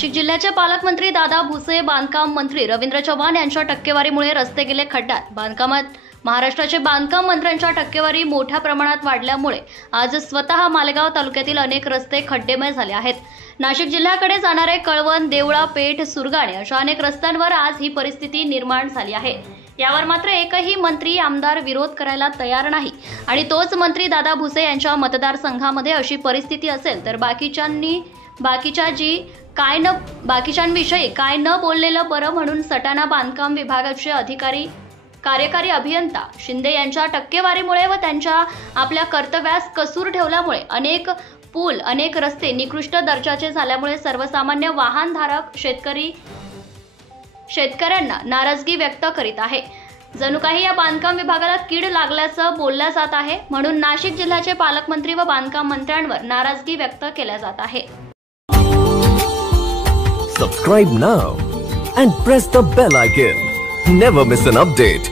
नाशिक जिल्ह्याचे पालकमंत्री दादा भुसे, बांधकाम मंत्री रवींद्र चव्हाण यांच्या टक्केवारीमुळे रस्ते गेले खड्ड्यात। बांधकामात महाराष्ट्राचे बांधकाम मंत्र्यांच्या टक्केवारी मोठ्या प्रमाणात वाढल्यामुळे आज स्वतः मालेगाव तालुक्यातील अनेक रस्ते खड्डेमय झाले आहेत। नाशिक जिल्ह्याकडे जाणारे कळवण, देवळा, पेठ, सुरगाणे अशा अनेक रस्त्यांवर आज ही परिस्थिती निर्माण झाली आहे। यावर मात्र एकही मंत्री, आमदार विरोध करायला तयार नाही आणि तोच मंत्री दादा भुसे यांच्या मतदारसंघामध्ये अशी परिस्थिती असेल तर बाकीच्यांविषयी काय न बोललेलं बरं म्हणून सटाणा बांधकाम विभागाचे कार्यकारी अभियंता शिंदे यांच्या टक्केवारीमुळे व त्यांच्या आपल्या कर्तव्यास कसूर ठेवल्यामुळे अनेक पूल, अनेक रस्ते निकृष्ट दर्जाचे झाल्यामुळे सर्वसामान्य वाहनधारक शेतकऱ्यांना नाराजगी व्यक्त करीत आहे। जणू काही या बांधकाम विभागाला कीड लागल्याचं बोलल्या जात आहे, म्हणून नाशिक जिल्ह्याचे पालकमंत्री व बांधकाम मंत्र्यांवर नाराजगी व्यक्त केल्या जात आहे। Subscribe now and press the bell icon. Never miss an update.